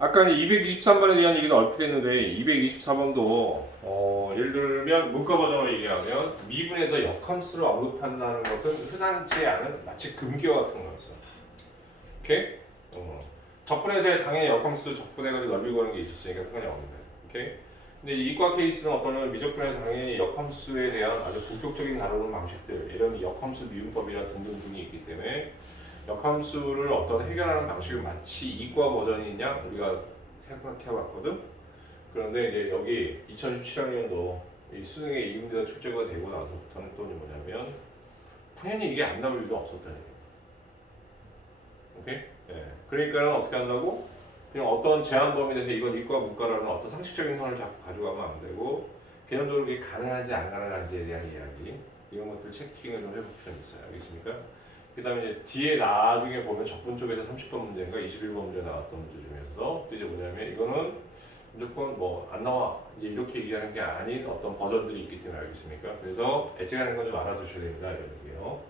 아까 223번에 대한 얘기는 얼핏 했는데 224번도 예를 들면 문과 버전으로 얘기하면 미분에서 역함수를 언급한다는 것은 흔하지 않은 마치 금기어 같은 거였어. 오케이? 적분에서의 당연히 역함수 적분해가지고 넓이 거는 게 있었으니까 상관이 없는데. 오케이? 근데 이과 케이스는 어떤 미적분에서 당연히 역함수에 대한 아주 본격적인 다루는 방식들, 이런 역함수 미분법이나 등등등이 있기 때문에 역함수를 어떤 해결하는 방식을 마치 이과 버전이냐 우리가 생각해봤거든. 그런데 이제 여기 2017학년도 이 수능에 이 문제가 출제가 되고 나서부터는 또 뭐냐면 당연히 이게 안 나올 일도 없었다. 오케이? 예. 그러니까는 어떻게 한다고? 그냥 어떤 제한 범위 내에서 이건 이과 문과라는 어떤 상식적인 선을 자꾸 가져가면 안 되고 개념적으로 이게 가능한지 안 가능한지에 대한 이야기 이런 것들 체킹을 좀 해볼 필요는 있어요. 알겠습니까? 그 다음에 이제 뒤에 나중에 보면 적분 쪽에서 30번 문제인가 21번 문제 나왔던 문제 중에서 또 이제 뭐냐면 이거는 무조건 뭐 안 나와 이제 이렇게 얘기하는 게 아닌 어떤 버전들이 있기 때문에 알겠습니까? 그래서 애증하는 건 좀 알아두셔야 됩니다. 이런 얘기요.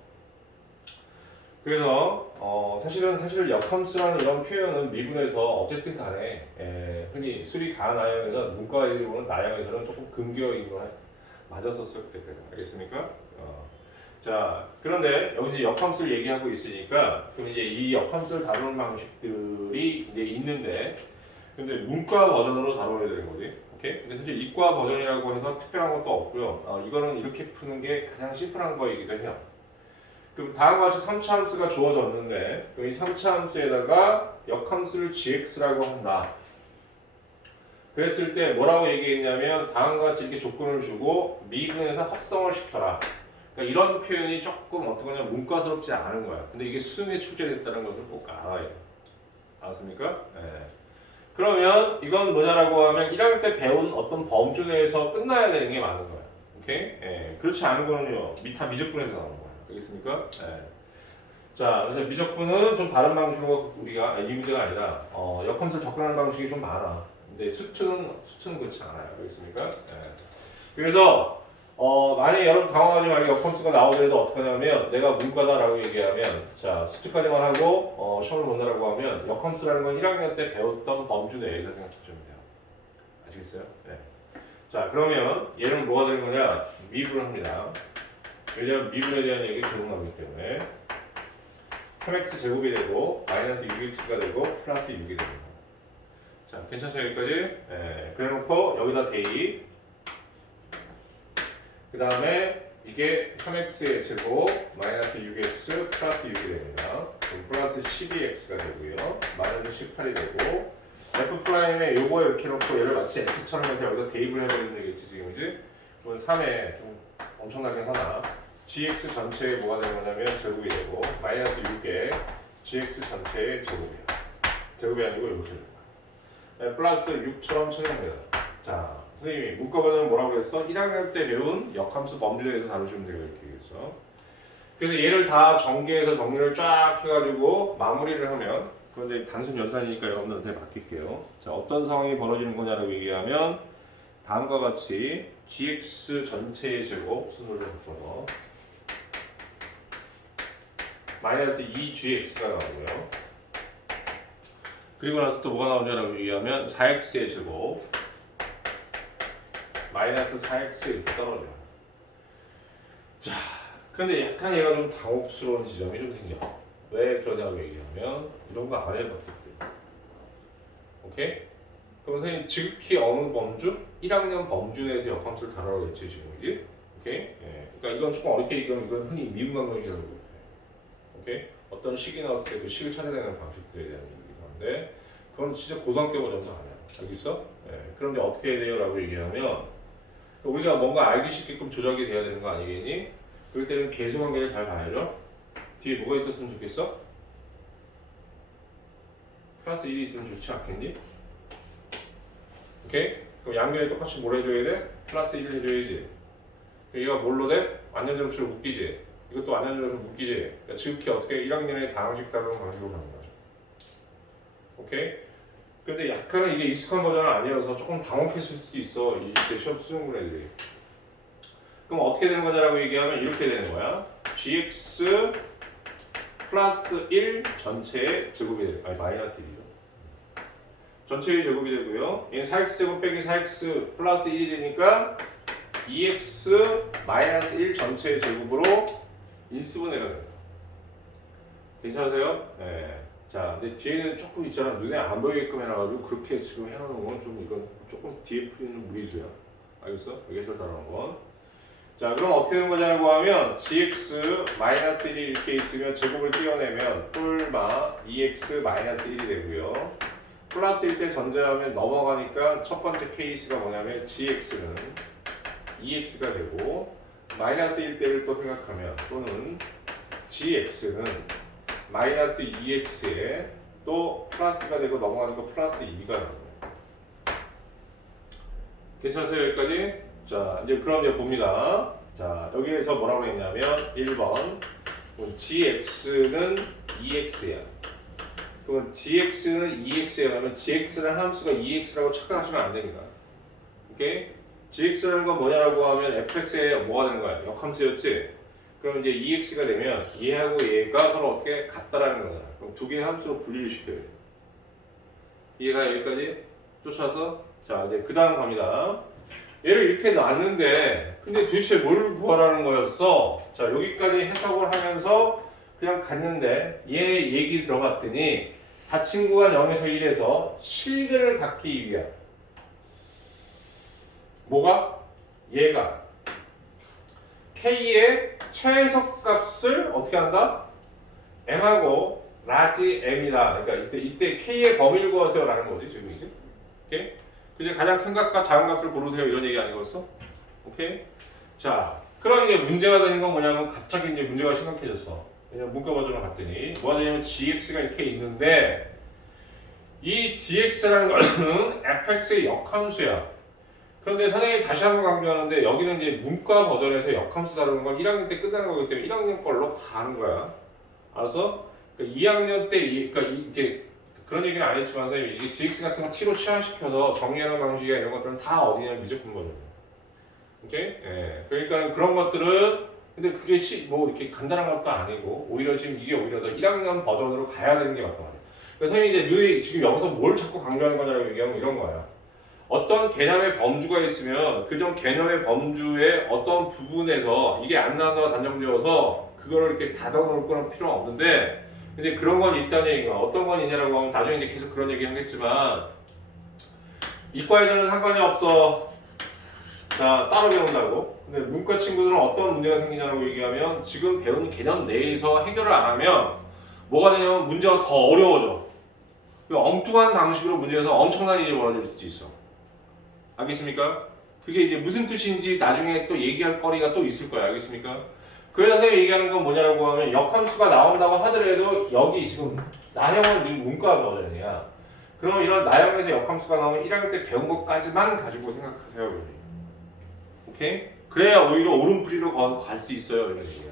그래서 사실 역함수라는 이런 표현은 미분에서 어쨌든 간에 흔히 수리 가나형에서 문과에 보는 나형에서는 조금 금기어인 거 맞았었을 때까지 알겠습니까? 자, 그런데 여기서 역함수를 얘기하고 있으니까 그럼 이제 이 역함수를 다루는 방식들이 이제 있는데 근데 문과 버전으로 다뤄야 되는 거지. 오케이? 근데 사실 이과 버전이라고 해서 특별한 것도 없고요. 이거는 이렇게 푸는 게 가장 심플한 거이기도 해요. 그럼 다음과 같이 3차 함수가 주어졌는데 이 3차 함수에다가 역함수를 gx라고 한다. 그랬을 때 뭐라고 얘기했냐면 다음과 같이 이렇게 조건을 주고 미분에서 합성을 시켜라. 그러니까 이런 표현이 조금 어떻게 보면 문과스럽지 않은 거야. 근데 이게 수능에 출제됐다는 것을 꼭 알아야 돼. 알았습니까? 네. 그러면 이건 뭐냐라고 하면 1학년 때 배운 어떤 범주 내에서 끝나야 되는 게 많은 거야. 오케이? 그렇지 않은 거는요. 다 미적분에서 나오는 거야. 알겠습니까? 자, 그래서 미적분은 좀 다른 방식으로 우리가 이 문제가 아니라 역함수 접근하는 방식이 좀 많아. 근데 수트는 그렇지 않아요. 알겠습니까? 그래서 만약에 여러분 당황하지 말고 역함수가 나오더라도 어떻게 하냐면 내가 문과다라고 얘기하면 자 수트까지만 하고 시험을 본다라고 하면 역함수라는 건 1학년 때 배웠던 범주 내에서 생각하시면 돼요. 아시겠어요? 네. 자 그러면 얘는 뭐가 되는 거냐? 미분을 합니다. 왜냐면 미분에 대한 얘기 계속 나오기 때문에 3x 제곱이 되고 마이너스 6x가 되고 플러스 6이 됩니다. 자 괜찮죠 여기까지? 그래놓고 여기다 대입 그 다음에 이게 3x의 제곱 마이너스 6x 플러스 6이 됩니다. 플러스 12x가 되고요. 마이너스 18이 되고 F'에 요거 이렇게 놓고 얘를 마치 x처럼 해서 여기다 대입을 해버리면 되겠지 지금 그지? 그건 3에 좀 엄청나게 하나 gx 전체에 뭐가 되는 거냐면 제곱이 되고 마이너스 6에 gx 전체의 제곱이야. 제곱이 아니고 이렇게 됩니다. 플러스 6처럼 처리합니다. 자 선생님이 문과 버전은 뭐라고 했어? 1학년 때 배운 역함수 범주에 대해서 다루시면 돼요 이렇게 얘기했어. 그래서 얘를 다 전개해서 정리를 쫙 해가지고 마무리를 하면 그런데 단순 연산이니까 여러분들한테 맡길게요. 자 어떤 상황이 벌어지는 거냐라고 얘기하면 다음과 같이 gx 전체의 제곱 순서를 바꿔서 마이너스 2gx가 나오고요. 그리고 나서 또 뭐가 나오냐라고 얘기하면 4x의 제곱 마이너스 4x 이렇게 떨어져요. 자, 근데 약간 얘가 좀 당혹스러운 지점이 좀 생겨. 왜 그러냐고 얘기하면 이런 거 안 해봤기 때문에. 오케이? 그럼 선생님 지극히 어느 범주? 1학년 범주 내에서 역함수를 다루라고 했지 지금 이게? 오케이? 그러니까 이건 조금 어렵게 이건 흔히 미분 강령이라고 해요. 오케이? 어떤 식이 나왔을 때 그 식을 찾아내는 방식들에 대한 얘기기도 한데 그건 진짜 고등학교 버전도 아니야. 알겠어? 그런데 어떻게 해야 돼요? 라고 얘기하면 우리가 뭔가 알기 쉽게끔 조작이 돼야 되는 거 아니겠니? 그럴 때는 계수관계를 잘 봐야죠. 뒤에 뭐가 있었으면 좋겠어? 플러스 1이 있으면 좋지 않겠니? 오케이? 그럼 양변에 똑같이 뭘 해줘야 돼? 플러스 1을 해줘야지. 얘가 뭘로 돼? 완전점수로 묶이지. 이것도 완전점수로 묶이지. 그러니까 지극히 어떻게 1학년에 다항식 다루는 방식으로 가는 거죠. 오케이? 근데 약간은 이게 익숙한 버전은 아니어서 조금 당혹했을 수도 있어. 이때 시험 수능군 애들이. 그럼 어떻게 되는 거냐라고 얘기하면 이렇게 되는 거야. gx 플러스 1 전체의 제곱이 되는 거야. 아니 마이너스 1이죠. 전체의 제곱이 되고요. 얘는 4x제곱 빼기 4x 플러스 1이 되니까 2x 마이너스 1 전체의 제곱으로 인수분해가 됩니다. 괜찮으세요? 네. 자, 근데 뒤에는 조금 있잖아. 눈에 안 보이게끔 해놔가지고 그렇게 지금 해놓는 건 좀 이건 조금 뒤에 풀리는 무리수야. 알겠어? 여기 해서 따라오는 건. 자, 그럼 어떻게 되는 거냐고 하면 gx 마이너스 1이 이렇게 있으면 제곱을 띄워내면 뿔마 2x 마이너스 1이 되고요. 플러스일 때 전제하면 넘어가니까 첫 번째 케이스가 뭐냐면 gx는 2x가 되고 마이너스 1대를 또 생각하면 또는 gx는 마이너스 2x에 또 플러스가 되고 넘어가니까 플러스 2가 나옵니다. 괜찮으세요? 여기까지? 자, 이제 그럼 이제 봅니다. 자, 여기에서 뭐라고 했냐면 1번 gx는 2x야. 그러면 gx는 2x야. 그러면 gx라는 함수가 2x라고 착각하시면 안 됩니다. 오케이? gx라는 건 뭐냐라고 하면 fx에 뭐가 되는 거야? 역함수였지? 그럼 이제 2x가 되면 얘하고 얘가 서로 어떻게 같다라는 거잖아. 그럼 두 개의 함수로 분리를 시켜야 돼. 이해가 여기까지? 쫓아서 자, 이제 그 다음 갑니다. 얘를 이렇게 놨는데 근데 도대체 뭘 구하라는 거였어? 자, 여기까지 해석을 하면서 그냥 갔는데 얘 얘기 들어봤더니 닫힌 구간 0에서 1에서 실근을 갖기 위한 뭐가? 얘가 K의 최소값을 어떻게 한다? M하고 라지 M이다. 그러니까 이때 K의 범위를 구하세요 라는 거지 지금 이제. 오케이? 그제 가장 큰 값과 작은 값을 고르세요 이런 얘기 아니겠어? 오케이? 자, 그럼 이제 문제가 되는 건 뭐냐면 갑자기 이제 문제가 심각해졌어. 왜냐면 문과 버전을 갔더니 뭐가 되냐면 gx가 이렇게 있는데 이 gx라는 거는 fx의 역함수야. 그런데 선생님이 다시 한번 강조하는데 여기는 이제 문과 버전에서 역함수 다루는 건 1학년 때 끝나는 거기 때문에 1학년 걸로 가는 거야. 알았어? 그러니까 2학년 때 그러니까 이제 그런 얘기는 안 했지만 선생님이 이게 gx 같은 거 t로 치환시켜서 정리하는 방식이나 이런 것들은 다 어디냐면 미적분 버전이야. 오케이? 예. 그러니까 그런 것들은 근데 그게 뭐 이렇게 간단한 것도 아니고 오히려 지금 이게 오히려 더 1학년 버전으로 가야 되는 게 맞단 말이야. 그래서 선생님이 이제 누이 지금 여기서 뭘 자꾸 강조하는 거냐고 얘기하면 이런 거야. 어떤 개념의 범주가 있으면 그전 개념의 범주의 어떤 부분에서 이게 안 나온다고 단정지어서 그거를 이렇게 닫아놓을 거는 필요는 없는데 근데 그런 건 있다는 얘기가 어떤 건 있냐라고 하면 나중에 이제 계속 그런 얘기 하겠지만 이과에서는 상관이 없어. 자, 따로 배운다고. 근데 문과 친구들은 어떤 문제가 생기냐고 얘기하면 지금 배우는 개념 내에서 해결을 안 하면 뭐가 되냐면 문제가 더 어려워져. 엉뚱한 방식으로 문제에서 엄청난 일이 벌어질 수도 있어. 알겠습니까? 그게 이제 무슨 뜻인지 나중에 또 얘기할 거리가 또 있을 거야. 알겠습니까? 그래서 선생님이 얘기하는 건 뭐냐라고 하면 역함수가 나온다고 하더라도 여기 지금 나형은 지금 문과 버전이야. 그럼 이런 나형에서 역함수가 나오면 1학년 때 배운 것까지만 가지고 생각하세요. 여기. 오케이? 그래야 오히려 오른풀이로 갈 수 있어요. 이런 얘기야.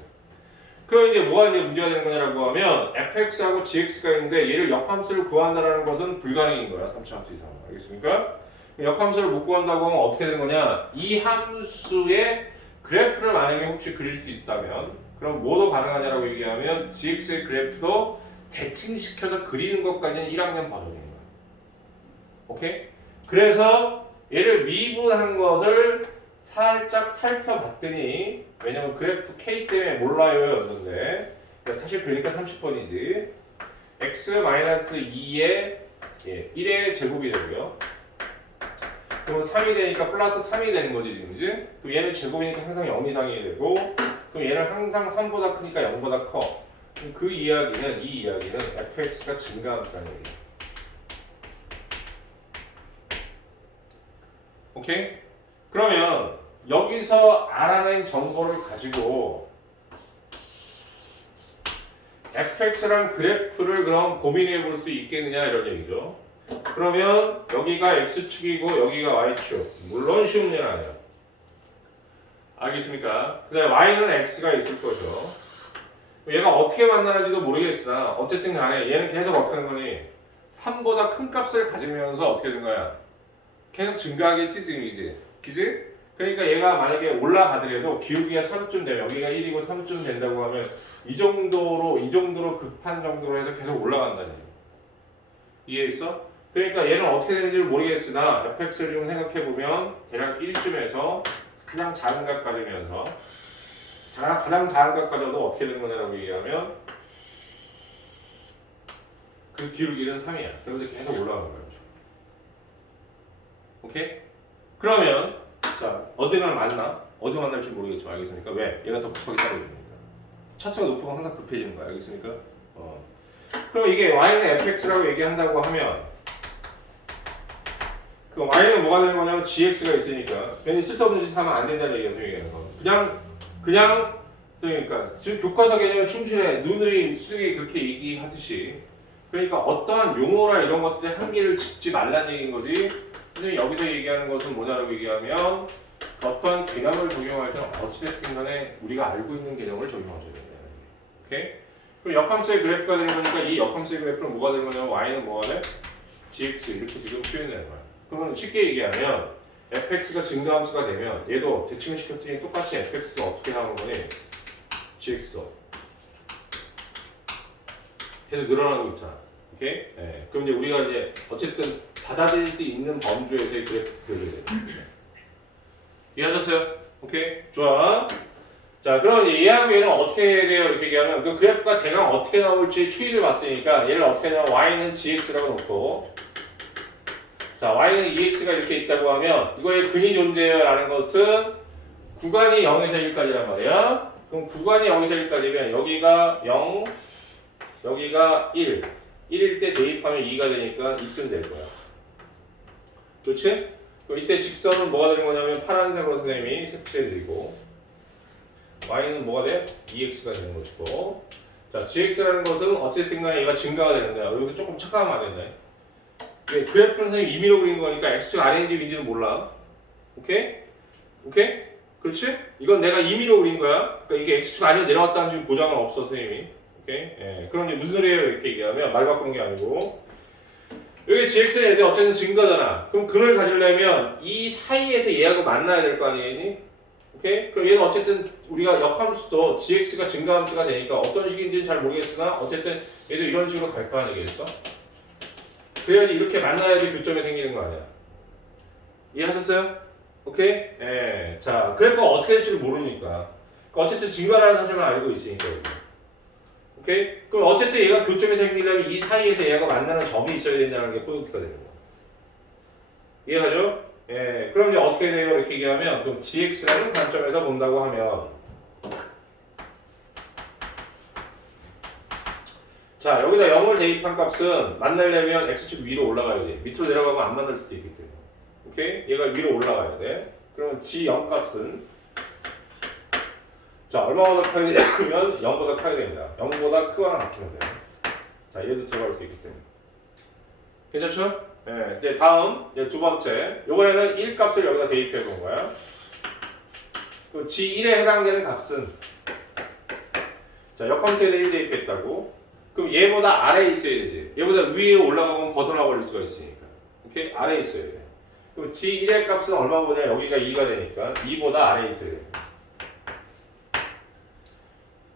그럼 이제 뭐가 이제 문제가 되는 거냐라고 하면 fx하고 gx가 있는데 얘를 역함수를 구한다라는 것은 불가능인 거야. 3차 함수 이상. 알겠습니까? 역함수를 못 구한다고 하면 어떻게 되는 거냐? 이 함수의 그래프를 만약에 혹시 그릴 수 있다면 그럼 뭐도 가능하냐라고 얘기하면 gx의 그래프도 대칭시켜서 그리는 것까지는 1학년 버전인 거야. 오케이? 그래서 얘를 미분한 것을 살짝 살펴봤더니 왜냐면 그래프 K 때문에 몰라요 였는데 사실 그러니까 30번이지 x-2의 1의 제곱이 되고요. 그럼 3이 되니까 플러스 3이 되는 거지 지금 그지? 그럼 얘는 제곱이니까 항상 0 이상이 되고 그럼 얘는 항상 3보다 크니까 0보다 커. 그럼 그 이야기는 이 이야기는 fx가 증가한다는 얘기야. 오케이? 그러면 여기서 알아낸 정보를 가지고 fx랑 그래프를 그럼 고민해 볼 수 있겠느냐 이런 얘기죠. 그러면 여기가 x축이고 여기가 y축. 물론 쉬운 문제는 아니야. 알겠습니까? 근데 y는 x가 있을 거죠. 얘가 어떻게 만나는지도 모르겠으나 어쨌든 간에 얘는 계속 어떻게 하는 거니? 3보다 큰 값을 가지면서 어떻게 된 거야? 계속 증가하겠지 지금이지. 그지? 그러니까 얘가 만약에 올라가더라도 기울기가 3쯤 되면 여기가 1이고 3쯤 된다고 하면 이 정도로 급한 정도로 해서 계속 올라간다는 얘기야. 이해했어? 그러니까 얘는 어떻게 되는지를 모르겠으나 fx를 좀 생각해보면 대략 1쯤에서 가장 작은 값까지면서 가장 작은 값까지도 어떻게 되는 거냐고 얘기하면 그 기울기는 3이야. 그래서 계속 올라가는 거예요. 오케이? 그러면 자 어디가 맞나? 어디서 만날지 모르겠지만 알겠습니까? 왜? 얘가 더 급하게 따라오니까. 차수가 높으면 항상 급해지는 거야. 알겠습니까? 그럼 이게 y는 fx라고 얘기한다고 하면 그 y는 뭐가 되는 거냐면 gx가 있으니까 괜히 쓸데없는 짓 하면 안 된다는 얘기하는 거. 그냥 그러니까 지금 교과서 개념에 충실해. 누누이 수익이 그렇게 얘기하듯이 그러니까 어떠한 용어나 이런 것들에 한계를 짓지 말라는 얘기인 거지. 근데 여기서 얘기하는 것은 뭐냐라고 얘기하면 어떠한 개념을 적용할 때는 어찌됐든 간에 우리가 알고 있는 개념을 적용하셔야 된다. 오케이? 그럼 역함수의 그래프가 되는 거니까 이 역함수의 그래프는 뭐가 되는 거냐면 y는 뭐가 돼? gx 이렇게 지금 표현되는 거야. 그러면 쉽게 얘기하면 fx가 증가함수가 되면 얘도 대칭을 시켰더니 똑같이 fx가 어떻게 나오는 거니? gx 계속 늘어나고 있잖아. 오케이? 네. 그럼 이제 우리가 이제 어쨌든 받아들일 수 있는 범주에서의 그래프를 이해하셨어요? 오케이? 좋아. 자, 그럼 얘하고 얘는 어떻게 해야 돼요? 이렇게 얘기하면 그 그래프가 대강 어떻게 나올지 추이를 봤으니까 얘를 어떻게 하냐면 y는 gx라고 놓고 자, y는 ex가 이렇게 있다고 하면 이거의 근이 존재라는 것은 구간이 0에서 1까지란 말이야. 그럼 구간이 0에서 1까지면 여기가 0, 여기가 1. 1일 때 대입하면 2가 되니까 2쯤 될 거야. 그렇지? 그럼 이때 직선은 뭐가 되는 거냐면 파란색으로 선생님이 색칠해드리고 y는 뭐가 돼? 2x가 되는 것이고 자, gx라는 것은 어쨌든 간에 얘가 증가가 되는 거야. 여기서 조금 착각하면 안 된다. 그래프는 선생님 임의로 그린 거니까 x축 아래인지 위인지는 몰라. 오케이? 오케이? 그렇지? 이건 내가 임의로 그린 거야. 그러니까 이게 x축 아래로 내려왔다는 지금 보장은 없어, 선생님이. 오케이? 예. 그럼 이제 무슨 소리예요? 이렇게 얘기하면 말 바꾸는 게 아니고 여기 gx는 얘들 어쨌든 증가잖아. 그럼 근을 가지려면 이 사이에서 얘하고 만나야 될 거 아니니? 오케이? 그럼 얘는 어쨌든 우리가 역함수도 gx가 증가함수가 되니까 어떤 식인지는 잘 모르겠으나 어쨌든 얘도 이런 식으로 갈 거 아니겠어? 그래야지 이렇게 만나야지 교점이 생기는 거 아니야. 이해하셨어요? 오케이? 예. 자, 그래프가 어떻게 될지를 모르니까. 어쨌든 증가라는 사실을 알고 있으니까. 여기. 오케이? 그럼 어쨌든 얘가 교점이 생기려면 이 사이에서 얘가 만나는 점이 있어야 된다는 게 포인트가 되는 거야. 이해가죠? 예. 그럼 이제 어떻게 돼요? 이렇게 얘기하면 그럼 gx라는 관점에서 본다고 하면 자, 여기다 0을 대입한 값은 만나려면 x축 위로 올라가야 돼. 밑으로 내려가면 안 만날 수도 있기 때문에. 오케이? 얘가 위로 올라가야 돼. 그러면 g0 값은 자, 얼마보다 커야 되냐면 0보다 커야 됩니다. 0보다 크거나 같으면 돼요. 자, 얘도 들어갈 수 있기 때문에. 괜찮죠? 네. 이제 다음, 이제 두 번째. 요번에는 1 값을 여기다 대입해 본 거야. 그럼 g1에 해당되는 값은 자, 역함수에 1 대입했다고. 그럼 얘보다 아래에 있어야 되지. 얘보다 위에 올라가면 벗어나 버릴 수가 있으니까. 오케이? 아래에 있어야 돼. 그럼 g1의 값은 얼마보다 여기가 2가 되니까 2보다 아래에 있어야 돼.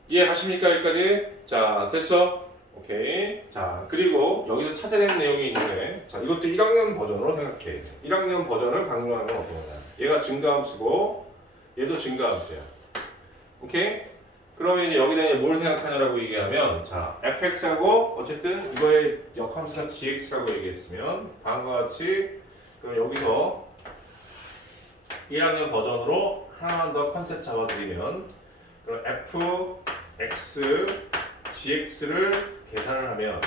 이해가십니까? 여기까지? 자, 됐어? 오케이. 자, 그리고 여기서 찾아낸 내용이 있는데 자, 이것도 1학년 버전으로 생각해. 1학년 버전을 강조하는 건 어떤 거냐? 얘가 증가함수고 얘도 증가함수야. 오케이? 그러면 이제 여기다 이제 뭘 생각하냐라고 얘기하면 자, fx하고 어쨌든 이거의 역함수가 gx라고 얘기했으면 다음과 같이 그럼 여기서 1학년 버전으로 하나만 더 컨셉 잡아드리면 그럼 fx, gx를 계산을 하면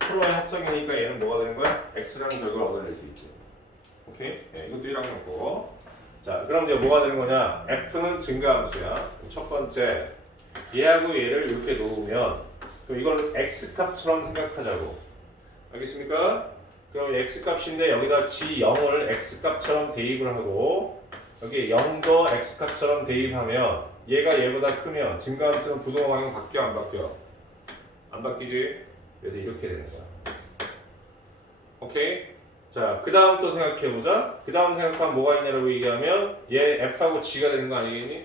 서로의 합성이니까 얘는 뭐가 되는 거야? x라는 결과를 얻어낼 수 있지. 오케이? 네, 이것도 1학년 거고. 자, 그럼 이제 뭐가 되는 거냐? f는 증가함수야. 첫 번째, 얘하고 얘를 이렇게 놓으면 그럼 이걸 x값처럼 생각하자고. 알겠습니까? 그럼 x값인데 여기다 g0을 x값처럼 대입을 하고 여기 0도 x값처럼 대입하면 얘가 얘보다 크면 증가함수는 부동화 방향 바뀌어 안 바뀌어? 안 바뀌지? 그래서 이렇게 되는 거야. 오케이? 자, 그 다음 또 생각해보자. 그 다음 생각하면 뭐가 있냐라고 얘기하면 얘 f하고 g가 되는 거 아니겠니?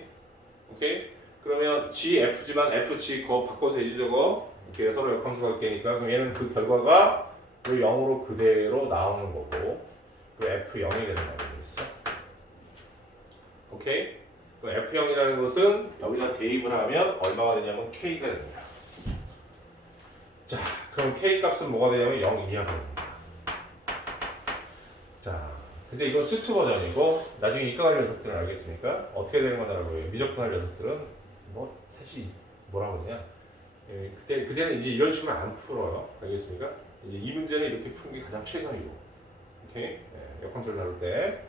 오케이? 그러면 g, f지만 f, g 거 바꿔서 해주 저거 이렇게 서로 역함수가 바뀌니까 그럼 얘는 그 결과가 그리고 0으로 그대로 나오는 거고 그 F0이 되는 거겠어. 오케이? 그 F0이라는 것은 여기다 대입을 하면 얼마가 되냐면 K가 됩니다. 자, 그럼 K 값은 뭐가 되냐면 0 이하가 됩니다. 자, 근데 이건 스투 버전이고 나중에 이과할 녀석들은 알겠습니까? 어떻게 되는 거냐고요. 미적분할 녀석들은 뭐 사실 뭐라고 그러냐? 그때는 이제 이런 식으로 안 풀어요. 알겠습니까? 이제 이 문제는 이렇게 푸는 게 가장 최선이고. 오케이? 역함수를 다룰 때.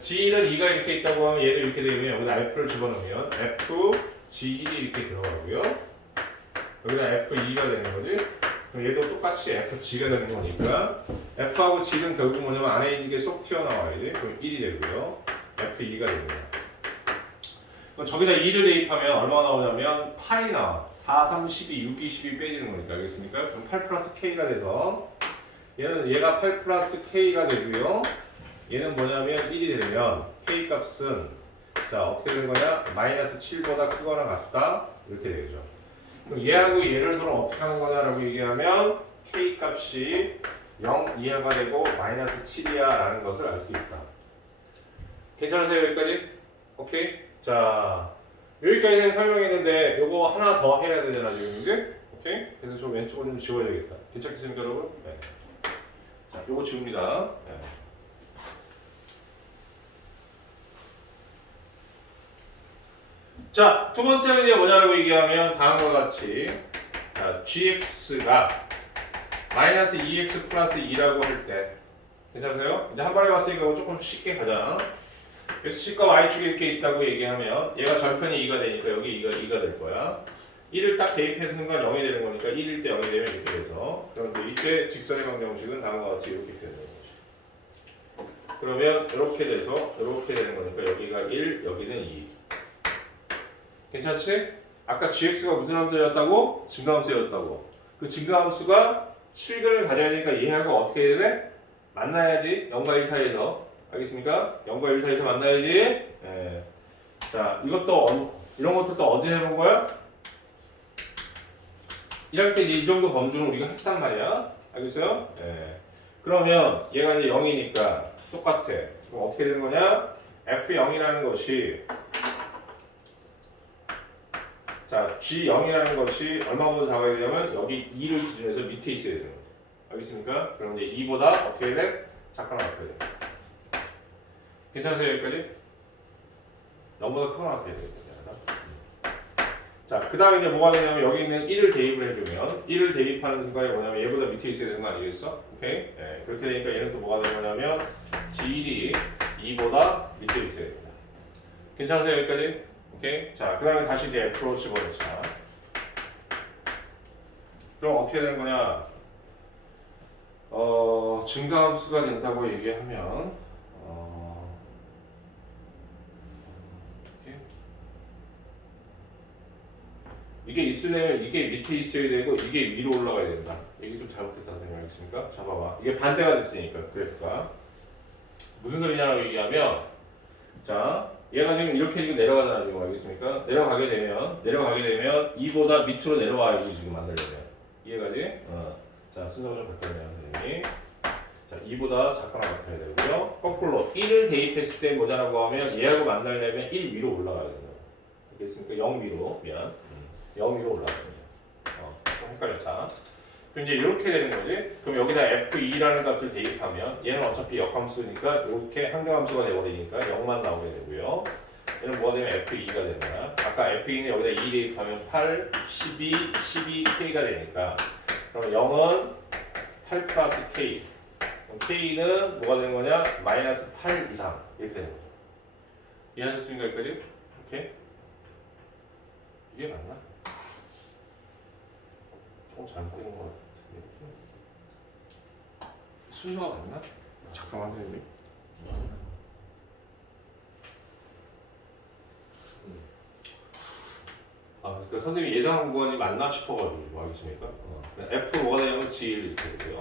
G는 2가 이렇게 있다고 하면 얘도 이렇게 되면 여기다 F를 집어넣으면 F, G1이 이렇게 들어가고요. 여기다 F2가 되는 거지. 그럼 얘도 똑같이 FG가 되는 거니까 F하고 G는 결국 뭐냐면 안에 있는 게 쏙 튀어나와야지. 그럼 1이 되고요. F2가 됩니다. 그럼 저기다 2를 대입하면 얼마가 나오냐면 8이 나와. 4, 3, 12, 6, 2, 12 빼지는 거니까 알겠습니까? 그럼 8 플러스 K가 돼서 얘가 8 플러스 K가 되고요. 얘는 뭐냐면 1이 되면 K 값은 자 어떻게 되는 거냐? 마이너스 7보다 크거나 같다 이렇게 되죠. 그럼 얘하고 얘를 서로 어떻게 하는 거냐라고 얘기하면 K 값이 0 이하가 되고 마이너스 7이야 라는 것을 알 수 있다. 괜찮으세요 여기까지? 오케이? 자 여기까지 설명했는데 요거 하나 더 해야 되잖아 지금 이제? 오케이? 그래서 좀 왼쪽을 좀 지워야겠다. 괜찮겠습니까 여러분? 네. 자 요거 지웁니다. 네. 자, 두 번째는 이제 뭐냐고 얘기하면 다음과 같이 자, gx가 마이너스 2x 플러스 2라고 할 때 괜찮으세요? 이제 한 번에 봤으니까 조금 쉽게 가자. x축과 y축이 이렇게 있다고 얘기하면 얘가 절편이 2가 되니까 여기 2가 될 거야. 1을 딱 대입해서 순간 0이 되는 거니까 1일 때 0이 되면 이렇게 돼서 그런데 이때 직선의 방정식은 다음과 같이 이렇게 되는 거지. 그러면 이렇게 돼서 이렇게 되는 거니까 여기가 1, 여기는 2. 괜찮지? 아까 gx가 무슨 함수였다고? 증가함수였다고. 그 증가함수가 실근을 가져야 되니까 얘하고 어떻게 해야 돼? 만나야지. 0과 1 사이에서. 알겠습니까? 0과 1 사이에서 만나야지. 예. 자, 이것도 이런 것들도 언제 해본 거야? 1학 때 이 정도 범주는 우리가 했단 말이야. 알겠어요? 예. 그러면 얘가 이제 0이니까 똑같아. 그럼 어떻게 되는 거냐? f0이라는 것이 자, G0이라는 것이 얼마보다 작아야 되냐면 여기 2를 기준해서 밑에 있어야 돼요. 알겠습니까? 그럼 이제 2보다 어떻게 해야 돼? 작거나 같아야 돼. 괜찮으세요 여기까지? 0보다 크거나 같아야 되겠다. 자, 그 다음에 이제 뭐가 되냐면 여기 있는 1을 대입을 해주면 1을 대입하는 순간에 뭐냐면 얘보다 밑에 있어야 되는 거 아니겠어? 오케이? 네, 그렇게 되니까 얘는 또 뭐가 되는 거냐면 G1이 2보다 밑에 있어야 됩니다. 괜찮으세요 여기까지? 오케이? 자, 그 다음에 다시 이제 F로 집어넣자. 그럼 어떻게 되는 거냐? 증가함수가 된다고 얘기하면, 이게 있으려면 이게 밑에 있어야 되고, 이게 위로 올라가야 된다. 이게 좀 잘못됐다는 생각이겠습니까? 자, 봐봐. 이게 반대가 됐으니까, 그래프가. 무슨 소리냐고 얘기하면, 자, 얘가 지금 이렇게 지금 내려가잖아 지금 알겠습니까? 내려가게 되면 2보다 밑으로 내려와야지 지금 만들려면 이해가지? 자 순서를 좀 바꿔내요 선생님이. 자 2보다 작거나 같아야 되고요. 거꾸로 1을 대입했을 때 뭐냐라고 하면 얘하고 만나려면 1 위로 올라가야 된다. 알겠습니까? 0 위로 미안. 0 위로 올라가야 된다. 좀 헷갈렸다. 그럼 이제 이렇게 되는 거지. 그럼 여기다 f2라는 값을 대입하면 얘는 어차피 역함수니까 이렇게 한경함수가 되어버리니까 0만 나오게 되고요. 얘는 뭐가 되면 f2가 되는 거야. 아까 f2는 여기다 2 대입하면 8, 12, 12k가 되니까 그럼 0은 8 플러스 k. 그럼 k는 뭐가 되는 거냐? 마이너스 8 이상 이렇게 되는 거죠. 이해하셨습니까 여기까지? 이렇게? 이게 맞나? 조금 잘못된 것 같은데 순서가 맞나? 잠깐만 선생님. 그러니까 선생님이 예상한 구간이 맞나 싶어가지고 뭐 하겠습니까? F 뭐가 되냐면 G1 이렇게 되고요.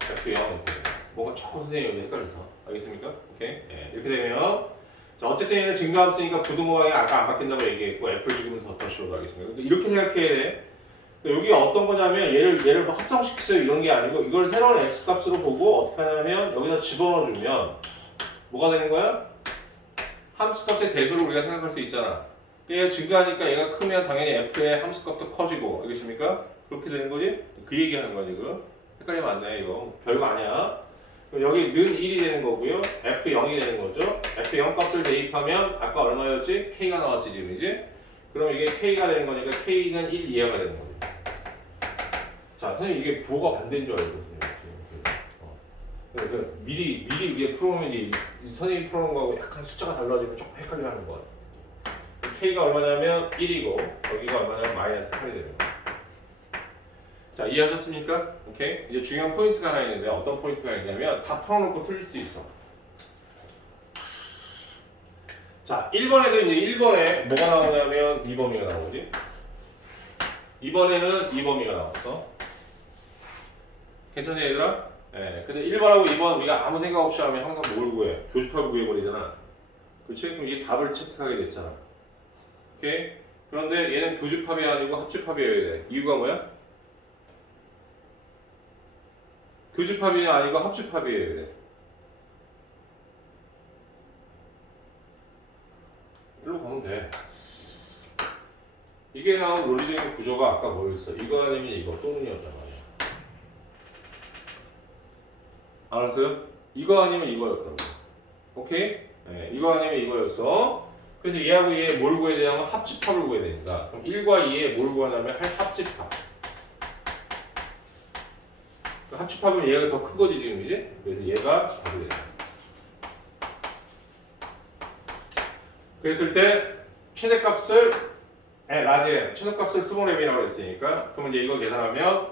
F0 이렇게 되고 뭔가 자꾸 선생님이 헷갈려서 알겠습니까? 오케이? 네, 이렇게 되면 자 어쨌든 얘는 증가함수니까 부등호방이 아까 안 바뀐다고 얘기했고 F를 죽이면서 어떤 식으로 하겠습니까? 이렇게 생각해야 돼. 여기 어떤 거냐면 얘를 뭐 합성시키세요 이런 게 아니고 이걸 새로운 x 값으로 보고 어떻게 하냐면 여기다 집어넣어 주면 뭐가 되는 거야? 함수 값의 대소를 우리가 생각할 수 있잖아. 얘가 증가하니까 얘가 크면 당연히 f의 함수 값도 커지고 알겠습니까? 그렇게 되는 거지? 그 얘기하는 거야 지금. 헷갈리면 안 돼 이거. 별거 아니야. 여기 는 1이 되는 거고요. f0이 되는 거죠. f0 값을 대입하면 아까 얼마였지? k가 나왔지 지금이지? 그럼 이게 k가 되는 거니까 k는 1 이하가 되는 거지. 자, 선생님 이게 부호가 반대인 줄 알고 미리 위에 풀어놓으면 이제 선생님이 풀어놓은 거하고 약간 숫자가 달라지면 조금 헷갈려 하는 거 같아. k가 얼마냐면 1이고 여기가 얼마냐면 마이너스 8이 되는 거야. 자, 이해하셨습니까? 오케이? 이제 중요한 포인트가 하나 있는데 어떤 포인트가 있냐면 다 풀어놓고 틀릴 수 있어. 자, 1번에도 이제 1번에 뭐가 나오냐면 2범위가 나오지. 2번에는 2범위가 나왔어. 괜찮니 얘들아? 예. 근데 1번하고 2번 우리가 아무 생각 없이 하면 항상 뭘 구해? 교집합을 구해버리잖아. 그렇지? 그럼 이게 답을 채택하게 됐잖아. 오케이? 그런데 얘는 교집합이 아니고 합집합이어야 돼. 이유가 뭐야? 교집합이 아니고 합집합이어야 돼. 이리로 가면 돼. 이게 나온 논리적인 구조가 아까 뭐였어? 이거 아니면 이거 또는이었단 말이야. 알았어요? 이거 아니면 이거였다고. 오케이? 네, 이거 아니면 이거였어. 그래서 얘하고 얘 뭘 구해야 되냐면 합집합을 구해야 됩니다. 그럼 1과 2에 뭘 구하냐면 합집합. 합집합은 얘가 더 큰 거지 지금이지? 그래서 얘가 답이 된다. 그랬을 때 최대값을 라지 최소값을 스몰 m이라고 했으니까 그러면 이제 이거 계산하면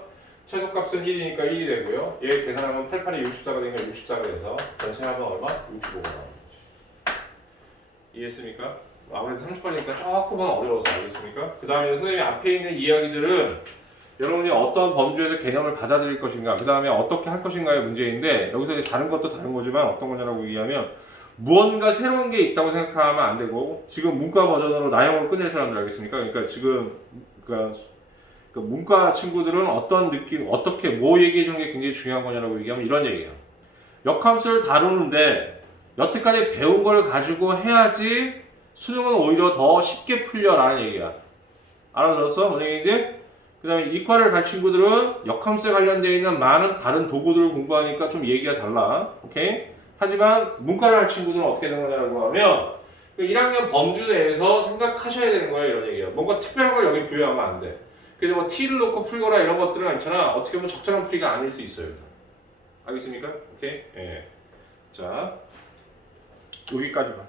최소값은 1이니까 1이 되고요. 얘 계산하면 88이 64가 되니까 64가 돼서 전체 합은 얼마? 65가 나오는 거지. 이해했습니까? 아무래도 38이니까 조금은 어려워서 알겠습니까? 그 다음에 선생님이 앞에 있는 이야기들은 여러분이 어떤 범주에서 개념을 받아들일 것인가, 그 다음에 어떻게 할 것인가의 문제인데 여기서 이제 다른 것도 다른 거지만 어떤 거냐라고 얘기하면 무언가 새로운 게 있다고 생각하면 안 되고 지금 문과 버전으로 나형으로 끝낼 사람들 알겠습니까? 그러니까 지금 그러니까 문과 친구들은 어떤 느낌, 어떻게 뭐 얘기해 주는 게 굉장히 중요한 거냐라고 얘기하면 이런 얘기예요. 역함수를 다루는데 여태까지 배운 걸 가지고 해야지 수능은 오히려 더 쉽게 풀려라는 얘기야. 알아들었어? 뭔 얘기인지? 그 다음에 이과를 갈 친구들은 역함수에 관련되어 있는 많은 다른 도구들을 공부하니까 좀 얘기가 달라. 오케이? 하지만 문과를 할 친구들은 어떻게 되는 거냐고 하면 1학년 범주 내에서 생각하셔야 되는 거예요. 이런 얘기예요. 뭔가 특별한 걸 여기 부여하면 안 돼. 그래서 뭐 t를 놓고 풀거나 이런 것들은 않잖아. 어떻게 보면 적절한 풀이가 아닐 수 있어요. 알겠습니까? 오케이? 예. 자, 여기까지만.